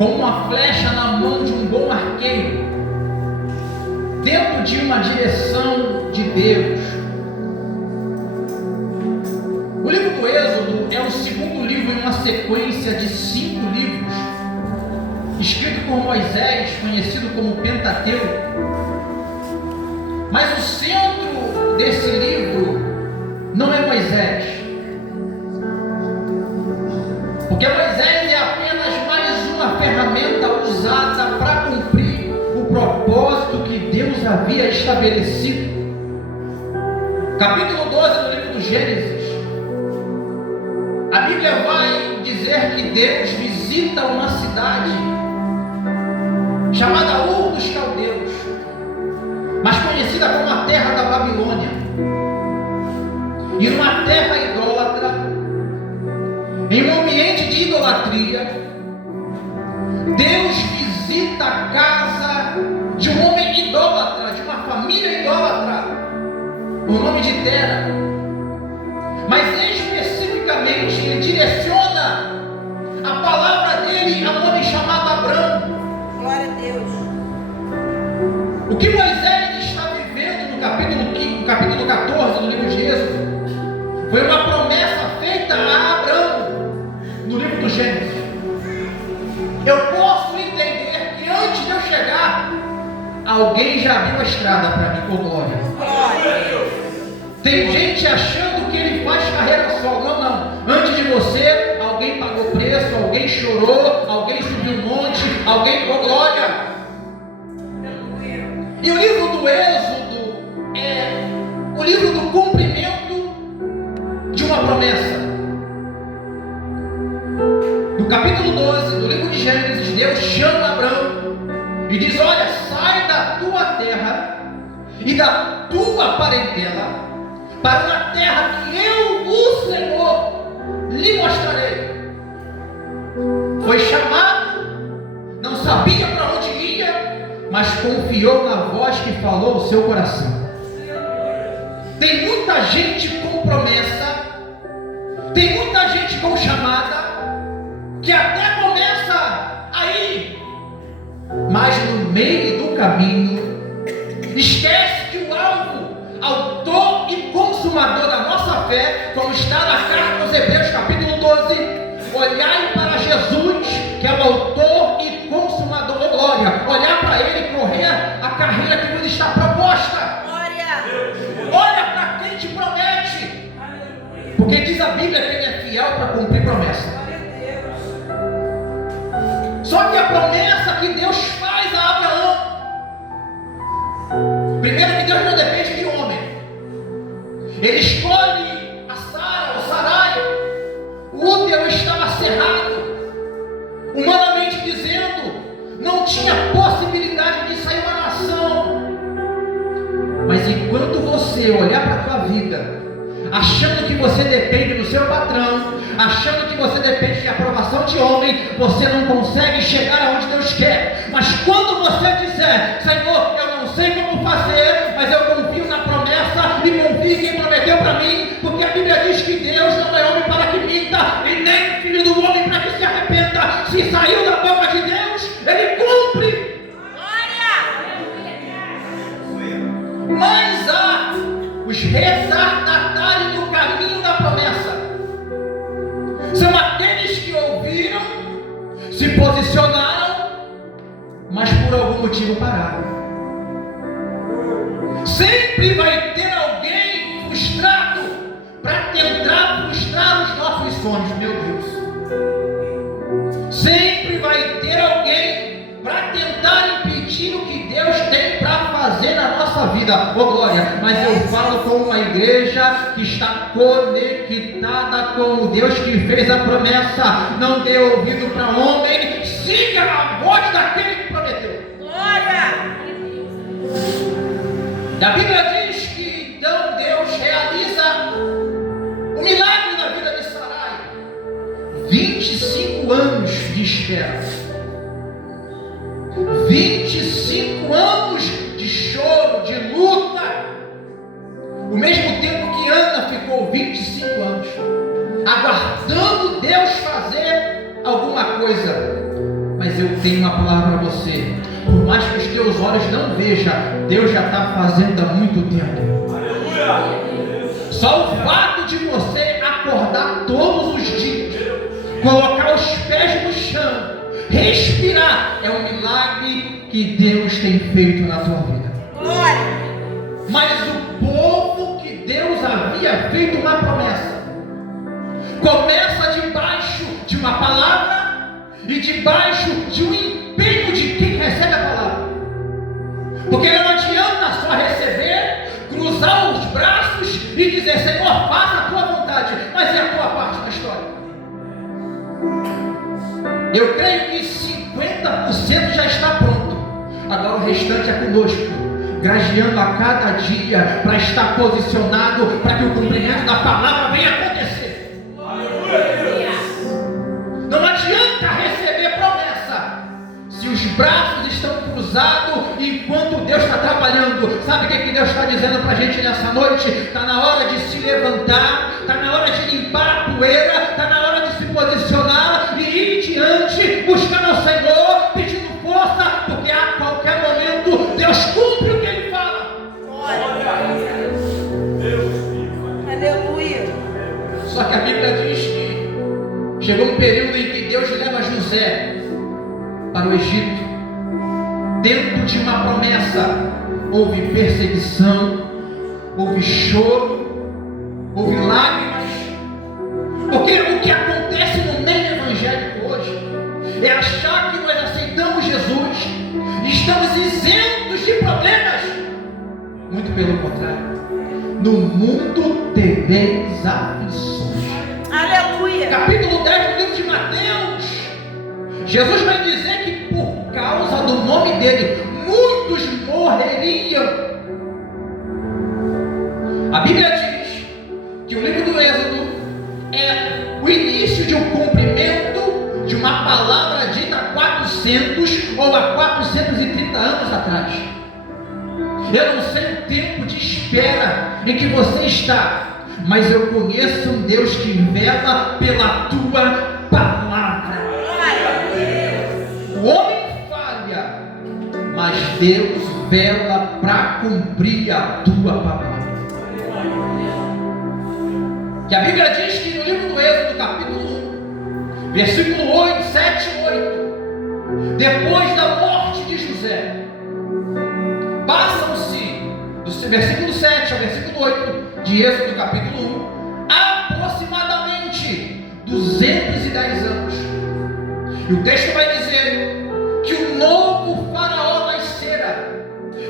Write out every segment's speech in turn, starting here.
como uma flecha na mão de um bom arqueiro, dentro de uma direção de Deus. O livro do Êxodo é o segundo livro em uma sequência de 5 livros, escrito por Moisés, conhecido como Pentateuco. Mas o centro desse livro não é Moisés, porque Moisés é apenas mais uma ferramenta usada para cumprir o propósito que Deus havia estabelecido. Capítulo 12 do livro do Gênesis, a Bíblia vai dizer que Deus visita uma cidade chamada Ur dos Caldeus, mas conhecida como a terra da Babilônia. E numa terra idólatra, em um ambiente de idolatria, Deus visita a casa de um homem idólatra, de uma família idólatra, o nome de Tera. Mas especificamente ele direciona a palavra dele a um homem chamado Abrão. Glória a Deus. O que Moisés está vivendo no capítulo 14 do livro de Êxodo foi uma promessa feita a Abrão no livro do Gênesis. Eu posso entender que antes de eu chegar, alguém já abriu a estrada para mim, com glória. Tem gente achando que ele faz carreira solo. Não. Antes de você, alguém pagou preço, alguém chorou, alguém subiu um monte, alguém com glória. E o livro do Êxodo é o livro do cumprimento de uma promessa. No capítulo 12 do livro de Gênesis, Deus chama Abrão e diz: olha, sai da tua terra e da tua parentela para uma terra que eu, o Senhor, lhe mostrarei. Foi chamado, não sabia para onde ia, mas confiou na voz que falou o seu coração. Tem muita gente com promessa, tem muita gente com chamada, que até começa a ir, mas no meio do caminho esquece que o alvo, autor e consumador da nossa fé, como está na carta aos Hebreus capítulo 12, olhai para Jesus, que é o autor e consumador da glória, olhar para ele, correr a carreira que nos está proposta. Olha para quem te promete, porque diz a Bíblia que ele é fiel para cumprir promessa. Só que a promessa que Deus faz a Abraão, primeiro, que Deus não depende de homem. Ele escolhe a Sara, o Sarai. O útero estava cerrado, humanamente dizendo, não tinha possibilidade de sair uma nação. Mas enquanto você olhar para a tua vida, achando que você depende do seu patrão, achando que você depende de aprovação de homem, você não consegue chegar aonde Deus quer. Mas quando você disser: Senhor, eu não sei como fazer, mas eu confio na promessa e confio em quem prometeu para mim, porque a Bíblia diz que Deus não é homem para que minta, e nem filho do homem para que se arrependa. Se saiu da boca de Deus, ele cumpre. Mas há os retardatários no caminho da promessa. São aqueles que ouviram, se posicionaram, mas por algum motivo pararam. Sempre vai ter alguém frustrado para tentar frustrar os nossos sonhos, meu Deus. Sempre vai ter alguém para tentar impedir o que Deus tem para fazer na nossa vida. Ô glória, mas eu falo com uma igreja que está conectada com o Deus que fez a promessa. Não dê ouvido para homem, siga a voz daquele que prometeu. Glória! E a Bíblia diz que então Deus realiza o milagre na vida de Sarai. 25 anos de espera. 25 anos de choro, de luta. O mesmo tempo que Ana ficou 25 anos aguardando Deus fazer alguma coisa. Mas eu tenho uma palavra para você. Por mais que os teus olhos não vejam, Deus já está fazendo há muito tempo. Só o fato de você acordar todos os dias, colocar os pés no chão, respirar, é um milagre que Deus tem feito na tua vida. Glória. Mas o povo que Deus havia feito uma promessa, começa debaixo de uma palavra e debaixo de um empenho de quem recebe a palavra. Porque não adianta só receber, cruzar os braços e dizer: Senhor, faça a tua vontade, mas é a tua parte da história. Eu creio que 50% já está pronto. Agora o restante é conosco, gradeando a cada dia para estar posicionado para que o cumprimento da palavra venha acontecer. Não adianta receber promessa se os braços estão cruzados enquanto Deus está trabalhando. Sabe o que Deus está dizendo para a gente nessa noite? Está na hora de se levantar, está na hora de limpar a poeira, está na hora de se posicionar e ir diante, buscando ao Senhor, pedindo força, porque a qualquer momento Deus cumpre o que Ele fala. Glória a Deus. Aleluia. Só que a Bíblia diz que chegou um período em que Deus leva José para o Egito. Dentro de uma promessa, houve perseguição, houve choro, houve lágrimas. Porque o que acontece no meio evangélico hoje é achar que nós aceitamos Jesus e estamos isentos de problemas. Muito pelo contrário. No mundo tereis aflições. Aleluia. Capítulo 10 do livro de Mateus, Jesus vai dizer que por causa do nome dele, muitos morreriam. A Bíblia diz que o livro do Êxodo é o início de um cumprimento de uma palavra dita há 400 ou há 430 anos atrás. Eu não sei o tempo de espera em que você está, mas eu conheço um Deus que vela pela tua palavra. O homem falha, mas Deus vela para cumprir a tua palavra. Que a Bíblia diz que no livro do Êxodo, capítulo 1, versículo 8, 7 e 8, depois da morte de José, passam-se do versículo 7 ao versículo 8 de Êxodo capítulo 1, aproximadamente 210 anos. E o texto vai dizer que o novo faraó nascera,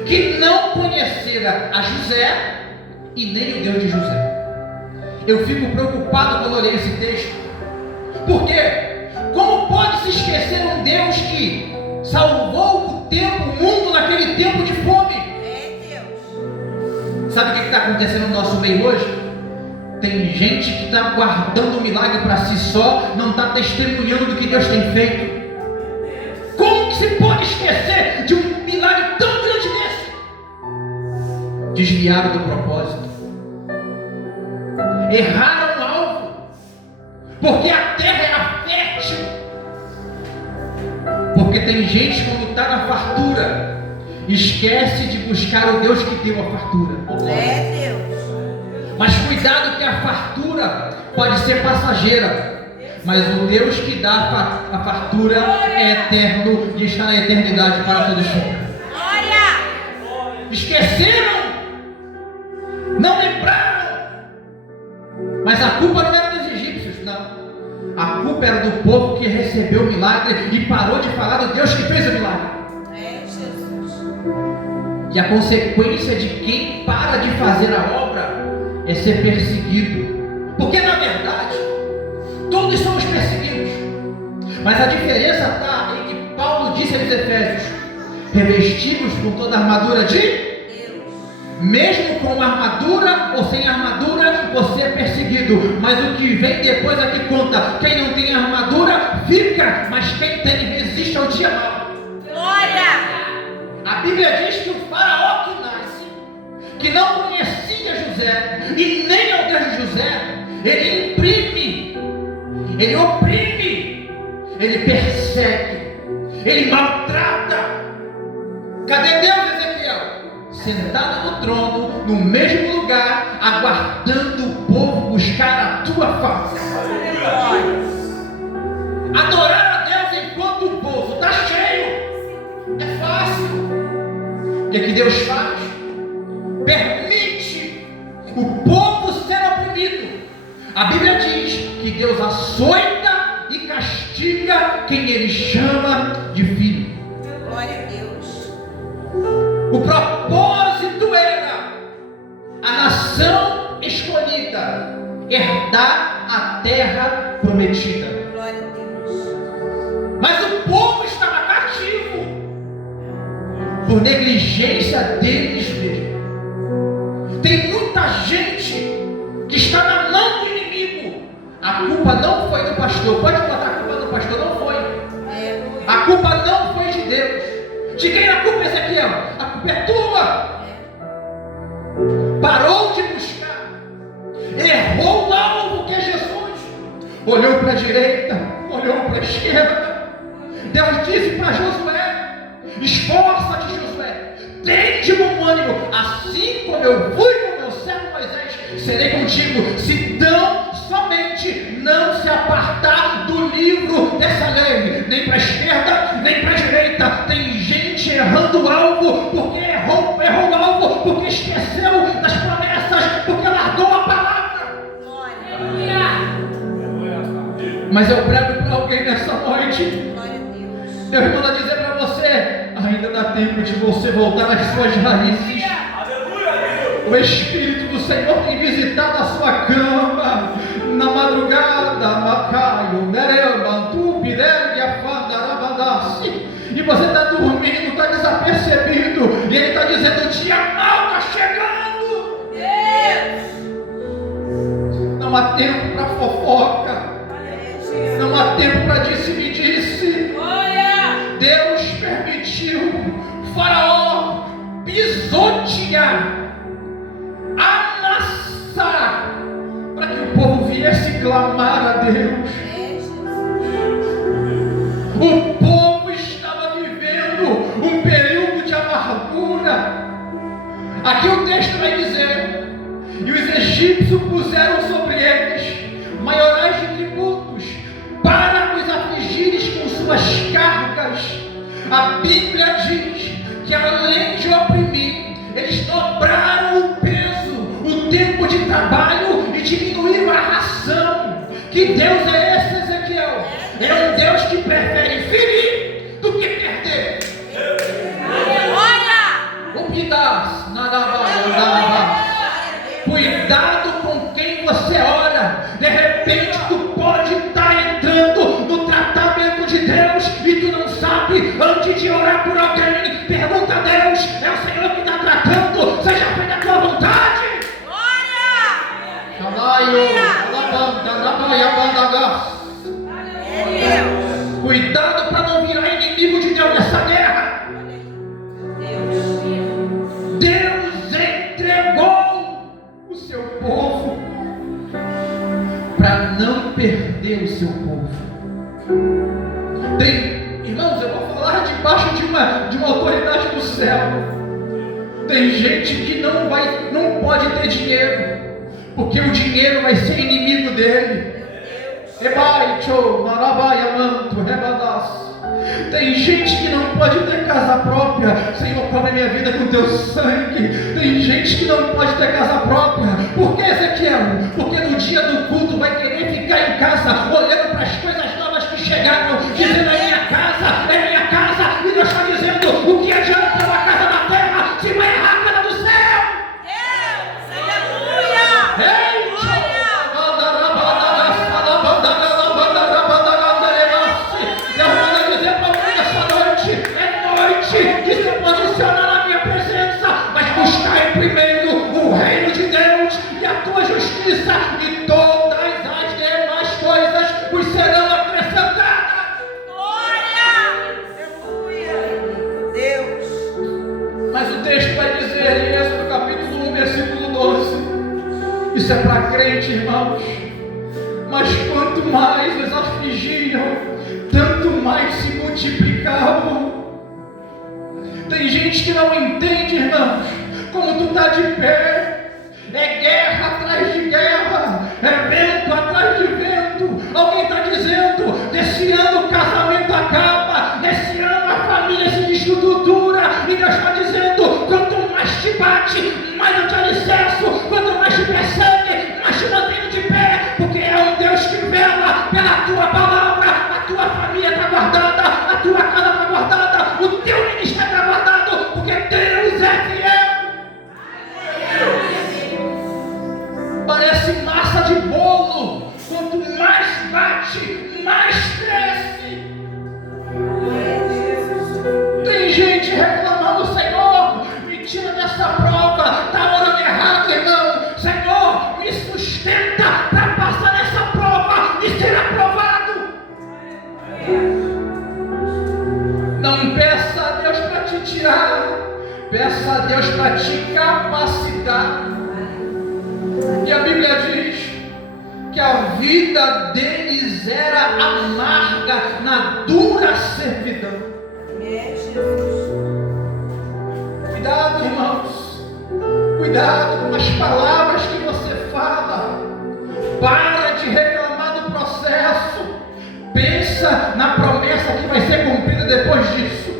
que não conhecera a José e nem o Deus de José. Eu fico preocupado quando olhei esse texto. Por quê? Como pode se esquecer um Deus que salvou o mundo naquele tempo de fome? É Deus. Sabe o que está acontecendo no nosso meio hoje? Tem gente que está guardando o milagre para si só, não está testemunhando do que Deus tem feito. Como que se pode esquecer de um milagre tão grande desse? Desviaram do propósito, erraram o alvo, porque a terra era fértil. Porque tem gente quando está na fartura, esquece de buscar o Deus que deu a fartura. É Deus. Mas cuidado que a fartura pode ser passageira, mas o Deus que dá a fartura é eterno e está na eternidade para todos sempre. Glória. Esqueceram, não lembraram, mas a culpa não era dos egípcios, não. A culpa era do povo que recebeu o milagre e parou de falar do Deus que fez o milagre. É Jesus. E a consequência de quem para de fazer a obra é ser perseguido. Porque na verdade, todos somos perseguidos. Mas a diferença está em que Paulo disse aos Efésios: revestivos com toda a armadura de Deus. Mesmo com armadura ou sem armadura, você é perseguido. Mas o que vem depois é que conta. Quem não tem armadura, fica. Mas quem tem, resiste ao dia mau. Glória. A Bíblia diz que o faraó que nasce, que não conhecia José e nem ao Deus de José, ele imprime, ele oprime, ele persegue, ele maltrata. Cadê Deus, Ezequiel? Sentado no trono, no mesmo lugar, aguardando o povo buscar a tua face. Adorar a Deus enquanto o povo está cheio é fácil. E o que Deus faz? Permite o povo ser oprimido. A Bíblia diz que Deus açoita e castiga quem ele chama de filho. Glória a Deus. O propósito era a nação escolhida herdar a terra prometida. Glória a Deus. Mas o povo estava cativo por negligência deles mesmos. Tem muita gente que está na mão do inimigo. A culpa não foi do pastor. Pode botar a culpa no pastor, não foi. A culpa não foi de Deus. De quem é a culpa, Ezequiel? A culpa é tua. Parou de buscar. Errou o alvo que é Jesus. Olhou para a direita, olhou para a esquerda. Deus disse para Josué: esforça-te, Josué, tende bom ânimo, assim como eu fui com meu servo Moisés, serei contigo, se tão somente não se apartar do livro dessa lei, nem para a esquerda, nem para a direita. Tem gente errando o alvo, porque errou o alvo, porque esqueceu das promessas, porque largou a palavra. Mas eu prego para alguém nessa noite. Glória a Deus. Deus manda dizer para você: ainda dá tempo de você voltar às suas raízes. O Espírito do Senhor tem visitado a sua cama na madrugada, Macaio, Merema, Tupirégia, Fandarabadassi, e você está dormindo, está desapercebido, e Ele está dizendo: o dia mal está chegando. Deus. Não há tempo para fofoca, não há tempo para disse-me-disse. Glória. Deus permitiu Faraó pisotear, amassar, para que o povo viesse clamar a Deus. O povo estava vivendo um período de amargura. Aqui o texto vai dizer: e os egípcios puseram sobre eles maiorais de tributos, para os afligires com suas cargas. A Bíblia diz que além de oprimir, eles dobraram o peso, o tempo de trabalho, e diminuíram a ração. Que Deus é esse, Ezequiel? É um Deus que prefere ferir do que perder. Glória. Cuidado, cuidado com quem você ora. De repente tu pode estar entrando no tratamento de Deus e tu não sabe. Antes de orar por alguém, pergunta a Deus: é o Senhor que está tratando? Seja feita a tua vontade. Cuidado para não virar inimigo de Deus nessa guerra. Deus entregou o seu povo para não perder o seu povo. Irmãos, eu vou falar debaixo de uma autoridade do céu. Tem gente que não pode ter dinheiro, porque o dinheiro vai ser inimigo dele. Tem gente que não pode ter casa própria. Senhor, cobre minha vida com teu sangue. Tem gente que não pode ter casa própria. Por que, Ezequiel? Porque no dia do culto vai querer ficar em casa, olhando para as coisas novas que chegaram, dizendo: é minha casa, é minha casa. E Deus está dizendo: o que adianta ter uma casa na terra se vai errar a casa do céu? Aleluia. De se posicionar na minha presença, mas buscar em primeiro o reino de Deus e a tua justiça, e todas as demais coisas vos serão acrescentadas. Tem gente que não entende, irmãos, como tu está de pé. É guerra atrás de guerra, é vento atrás de vento. Alguém está dizendo: esse ano o casamento acaba, esse ano a família se desestrutura. E Deus está dizendo: quanto mais te bate, mais eu te alicerço. Quanto mais te persegue, mais te mantenho de pé. Porque é um Deus que vela pela tua palavra. A tua família está guardada, a tua casa está guardada, o teu ministério está guardado, porque Deus é fiel. Parece massa de bolo. Quanto mais bate, mais cresce. Tem gente reclamando: Senhor, me tira dessa prova. Está orando errado, irmão. Senhor, me sustenta para passar nessa prova e ser aprovado. Não peça a Deus para te tirar, peça a Deus para te capacitar. E a Bíblia diz que a vida deles era amarga na dura servidão. Cuidado, irmãos. Cuidado com as palavras que você fala. Para de reclamar do processo. Pensa na promessa que vai ser cumprida depois disso.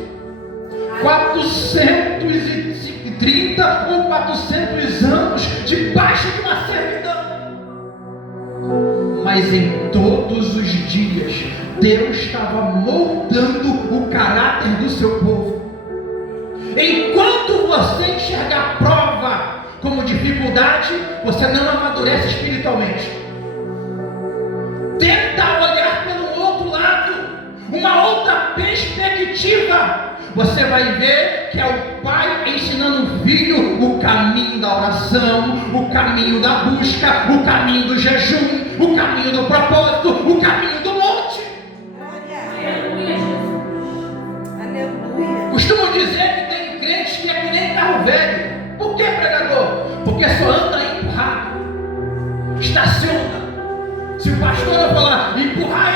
430 ou 400 anos debaixo de uma servidão. Mas em todos os dias, Deus estava moldando o caráter do seu povo. Enquanto você enxergar prova como dificuldade, você não amadurece espiritualmente. Tenta olhar pelo outro lado, uma outra perspectiva. Você vai ver que é o pai ensinando o filho o caminho da oração, o caminho da busca, o caminho do jejum, o caminho do propósito, o caminho do monte. Aleluia, Jesus. Aleluia. Costumo dizer que tem crentes que é que nem carro velho. Por que, pregador? Porque só anda empurrado, estaciona. Se o pastor não falar empurrar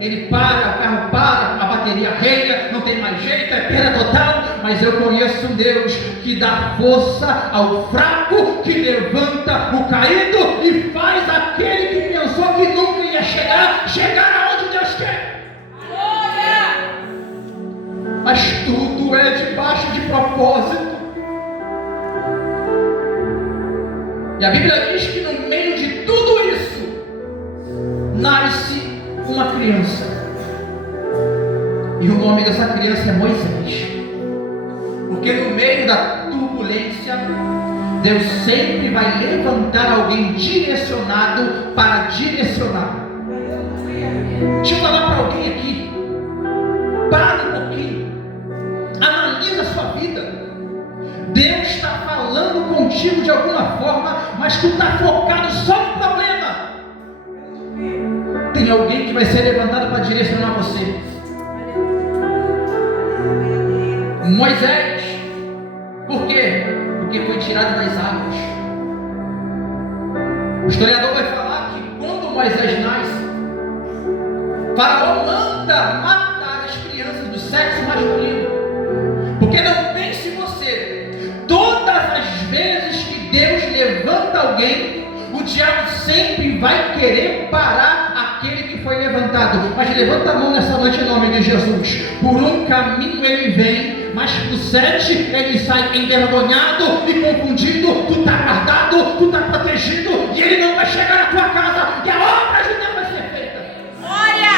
ele para, o carro para, a bateria arreia, não tem mais jeito, é perda total. Mas eu conheço um Deus que dá força ao fraco, que levanta o caído e faz aquele que pensou que nunca ia chegar aonde Deus quer. Mas tudo é debaixo de propósito. E a Bíblia diz que no meio de tudo isso nasce uma criança, e o nome dessa criança é Moisés, porque no meio da turbulência, Deus sempre vai levantar alguém direcionado para direcionar. Deixa eu falar para alguém aqui: para um pouquinho, analisa a sua vida. Deus está falando contigo de alguma forma, mas tu está focado só no problema. Tem alguém que vai ser levantado para direcionar você. Moisés. Por quê? Porque foi tirado das águas. O historiador vai falar que quando Moisés nasce, Faraó manda matar as crianças do sexo masculino. Porque não pense você, todas as vezes que Deus levanta alguém, o diabo sempre vai querer parar aquele que foi levantado. Mas levanta a mão nessa noite em nome de Jesus. Por um caminho ele vem, mas por 7 ele sai envergonhado e confundido. Tu está guardado, tu está protegido, e ele não vai chegar na tua casa, e a obra de Deus vai ser feita. Glória!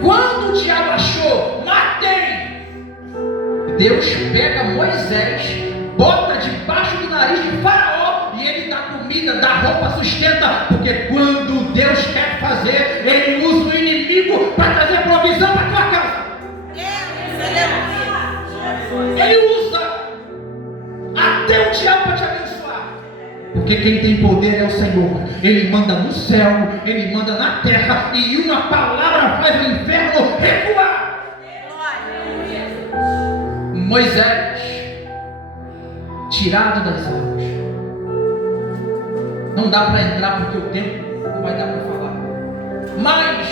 Quando o diabo achou, matei, Deus pega Moisés, bota debaixo do nariz de Faraó, e ele dá comida, dá roupa, sustenta. Porque quando Deus quer fazer, ele usa o inimigo para trazer provisão para a tua casa. Ele usa até o diabo para te abençoar. Porque quem tem poder é o Senhor. Ele manda no céu, ele manda na terra, e uma palavra faz o inferno recuar. Moisés, tirado das águas. Não dá para entrar porque o tempo não vai dar para falar. Mas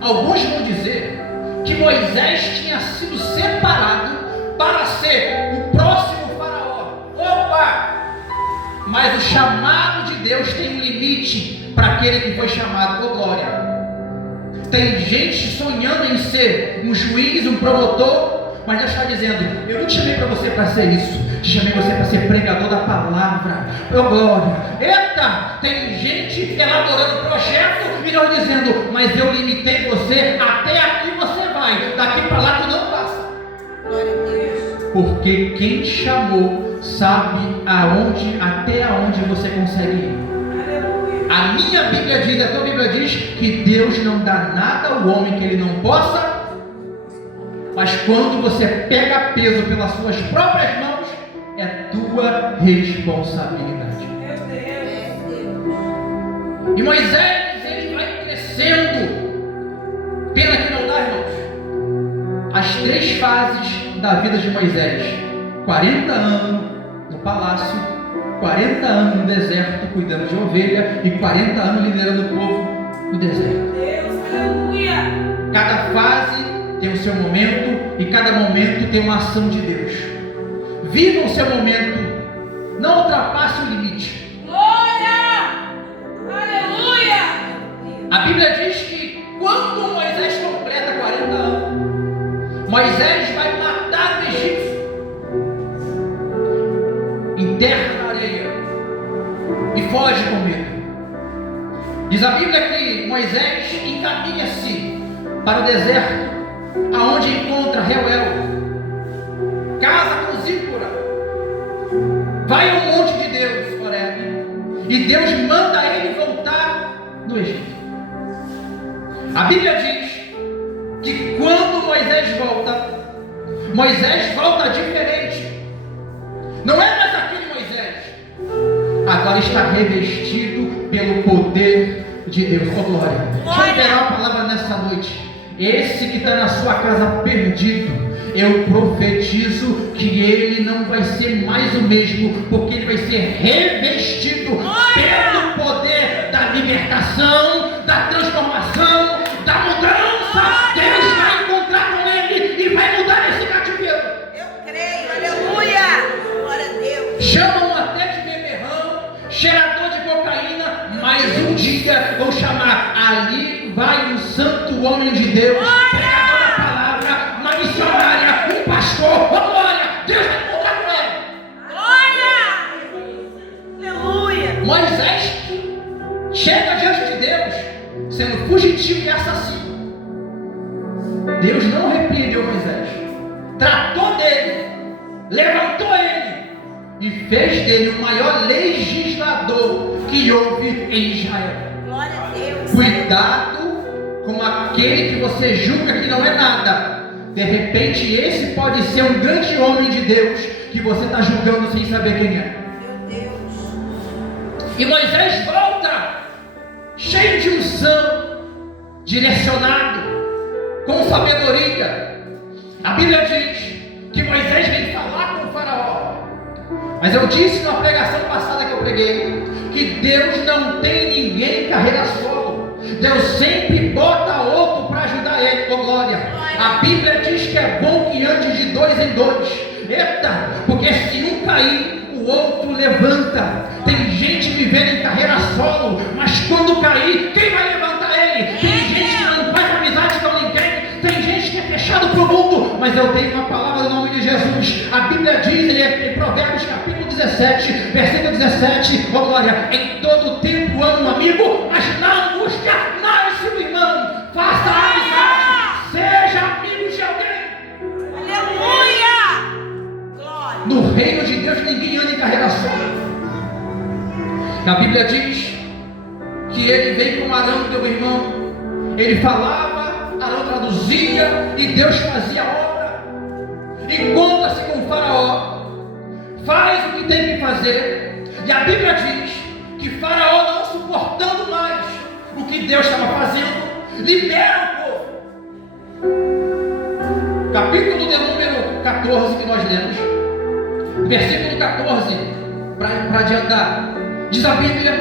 alguns vão dizer que Moisés tinha sido separado para ser o próximo faraó. Opa! Mas o chamado de Deus tem um limite para aquele que foi chamado por glória. Tem gente sonhando em ser um juiz, um promotor, mas Deus está dizendo: eu não te chamei para você para ser isso, te chamei você para ser pregador da palavra. Oh glória! Eita! Tem gente elaborando projeto e Deus dizendo: mas eu limitei você, até aqui você vai, daqui para lá tu não passa. Glória a Deus. Porque quem chamou sabe até aonde você consegue ir. A minha Bíblia diz, a tua Bíblia diz que Deus não dá nada ao homem que ele não possa, mas quando você pega peso pelas suas próprias mãos, é tua responsabilidade. E Moisés, ele vai crescendo. Pena que não dá, irmãos. As 3 fases da vida de Moisés: 40 anos no palácio, 40 anos no deserto cuidando de ovelha e 40 anos liderando o povo no deserto. Deus, aleluia. Cada fase tem o seu momento e cada momento tem uma ação de Deus. Viva o seu momento, não ultrapasse o limite. Glória! Aleluia! A Bíblia diz que quando Moisés completa 40 anos, Moisés vai matar o egípcio, enterra na areia e foge com medo. Diz a Bíblia que Moisés encaminha-se para o deserto, aonde encontra Reuel, casa com Zípora, vai ao monte de Deus, Horebe, e Deus manda ele voltar no Egito. A Bíblia diz que quando Moisés volta diferente. Não é mais aquele Moisés, agora está revestido pelo poder de Deus. Oh glória! Deixa eu liberar uma palavra nessa noite. Esse que está na sua casa perdido, eu profetizo que ele não vai ser mais o mesmo, porque ele vai ser revestido pelo poder da libertação, da transformação, da mudança. Deus vai encontrar com ele e vai mudar esse cativeiro. Eu creio, aleluia. Glória a Deus. Chamam até de beberrão, cheirador de cocaína, mas um dia vão chamar: ali vai um santo homem de Deus, pregador da palavra, uma missionária, um pastor. Oh glória! Deus vai encontrar com ele. Glória! Aleluia. Moisés chega diante de Deus sendo fugitivo e assassino. Deus não repreendeu Moisés, tratou dele, levantou ele e fez dele o maior legislador que houve em Israel. Glória a Deus. Cuidado com aquele que você julga que não é nada. De repente esse pode ser um grande homem de Deus que você está julgando sem saber quem é. Meu Deus. E Moisés volta cheio de unção, direcionado, com sabedoria. A Bíblia diz que Moisés vem falar com o faraó. Mas eu disse na pregação passada que eu preguei que Deus não tem ninguém em carreira solo. Deus sempre bota outro para ajudar ele. Oh glória! A Bíblia diz que é bom que ande de 2 em 2. Eita! Porque se um cair, o outro levanta. Tem gente vivendo em carreira solo, mas quando cair, quem vai levantar ele? Tem gente que não faz amizade com ninguém. Tem gente que é fechado para o mundo. Mas eu tenho uma palavra no nome de Jesus. A Bíblia diz em Provérbios capítulo 17, versículo 17, oh glória: em todo tempo amo um amigo, mas na angústia nasce o irmão. Faça amizade, seja amigo de alguém. Aleluia. Glória. No reino de Deus ninguém anda em carreira solo. A Bíblia diz que ele veio com Arão, teu irmão. Ele falava, Arão traduzia e Deus fazia a obra. Encontra-se com o faraó, faz o que tem que fazer. E a Bíblia diz que Faraó, não suportando mais o que Deus estava fazendo, libera o povo. Capítulo de número 14 que nós lemos, versículo 14, para adiantar, diz a Bíblia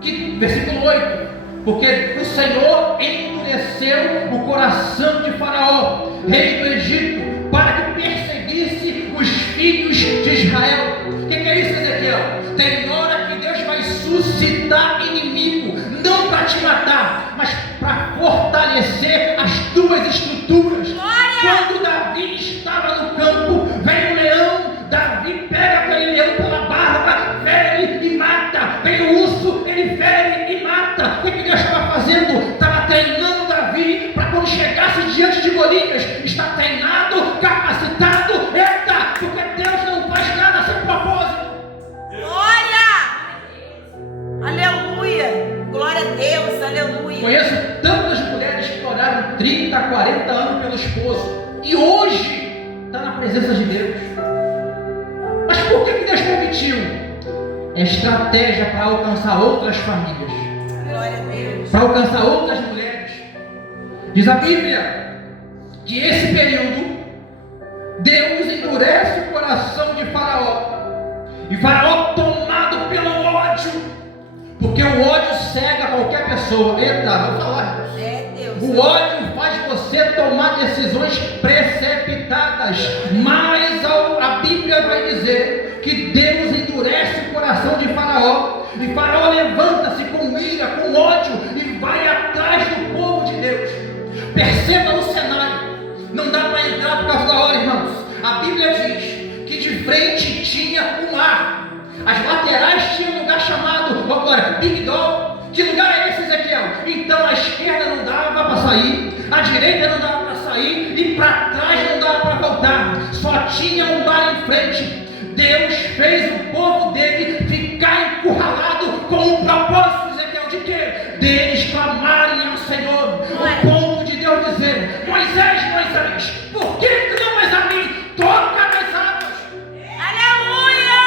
que, versículo 8, porque o Senhor endureceu endureceu o coração de Faraó, rei do Egito, para que perseguisse os filhos de Israel. O que é isso, Ezequiel? Tem hora que Deus vai suscitar inimigo, não para te matar, mas para fortalecer as tuas estruturas. Quando Davi estava no campo, vem um leão, Davi pega aquele leão pela barba, fere e mata. Vem o urso, ele fere e mata. O que Deus estava fazendo? Estava treinando Davi para quando chegasse diante de Golias, está treinado, capacitado. Eita, porque Deus não faz nada sem propósito. Glória! Aleluia! Glória a Deus, aleluia! Conheço tantas mulheres que oraram 30, 40 anos pelo esposo e hoje está na presença de Deus. Mas por que Deus permitiu? É estratégia para alcançar outras famílias, Glória a Deus! para alcançar outras mulheres. Diz a Bíblia que esse período Deus endurece o coração de Faraó, e Faraó, tomado pelo ódio, porque o ódio cega qualquer pessoa. Eita, vou falar. É Deus. O ódio faz você tomar decisões precipitadas, mas a Bíblia vai dizer que Deus endurece o coração de Faraó, e Faraó levanta-se com ira, com ódio, e vai atrás do povo de Deus. Perceba o cenário, não dá para entrar por causa da hora, irmãos. A Bíblia diz que de frente tinha o mar, as laterais tinham um lugar chamado, agora, Migdol. Que lugar é esse, Ezequiel? Então a esquerda não dava para sair, a direita não dava para sair, e para trás não dava para voltar, só tinha um mar em frente. Deus fez o povo dele ficar encurralado com um propósito, Ezequiel, de quê? Deles clamarem ao Senhor, o ponto de Deus dizer: Moisés, Moisés, por que clamas a mim? Toca nas águas. Aleluia!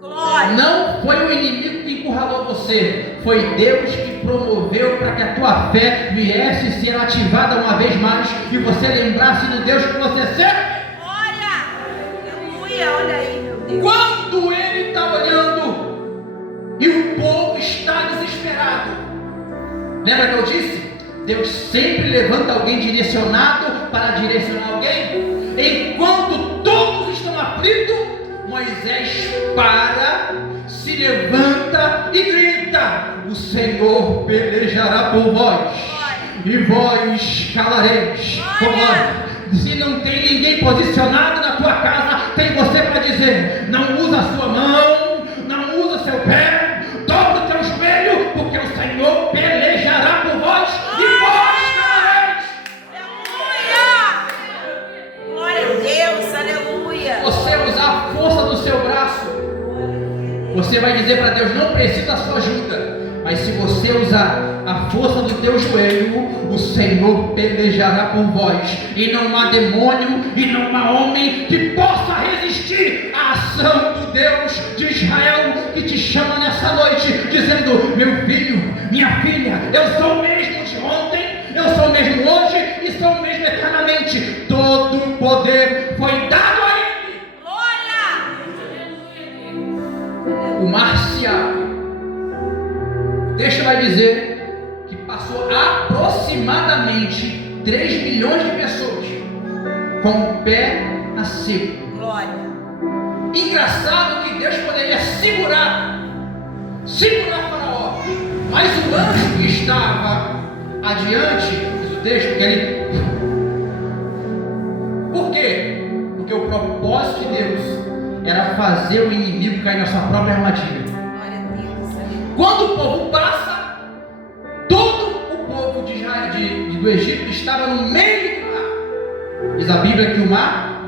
Glória! Não foi o inimigo que encurralou você, foi Deus que promoveu para que a tua fé viesse ser ativada uma vez mais e você lembrasse do Deus que você serve. Olha aí, meu Deus. Quando ele está olhando e o povo está desesperado, lembra que eu disse? Deus sempre levanta alguém direcionado para direcionar alguém. Enquanto todos estão aflitos, Moisés para, se levanta e grita: o Senhor pelejará por vós, e vós calareis. Se não tem ninguém posicionado na tua casa, tem você para dizer: não usa a sua mão, não usa seu pé, dobra o teu joelho, porque o Senhor pelejará por vós e vós calareis. Aleluia! Glória a Deus, aleluia! Você usar a força do seu braço, você vai dizer para Deus: não precisa da sua ajuda. Mas se você usar a força do teu joelho, o Senhor pelejará por vós, e não há demônio e não há homem que possa resistir à ação do Deus de Israel, que te chama nessa noite, dizendo: meu filho, minha filha, eu sou o mesmo de ontem, eu sou o mesmo hoje e sou o mesmo eternamente. Todo o poder foi dado a Ele. Glória! O mar se abre. O texto vai dizer que passou aproximadamente 3 milhões de pessoas com o pé a seco. Glória! Engraçado que Deus poderia segurar Faraó, mas o anjo que estava adiante, diz o texto, que ele... Por quê? Porque o propósito de Deus era fazer o inimigo cair na sua própria armadilha. Quando o povo passa, todo o povo de Israel, do Egito estava no meio do mar. Diz a Bíblia que o mar,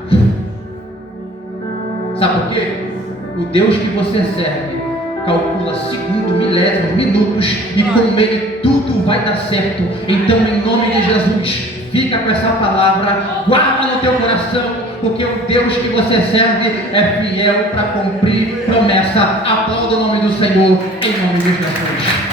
sabe por quê? O Deus que você serve calcula segundo, milésimos, minutos, e com ele tudo vai dar certo. Então, em nome de Jesus, fica com essa palavra, guarda no teu coração, porque o Deus que você serve é fiel para cumprir promessa. Aplauda o nome do Senhor, em nome de Jesus.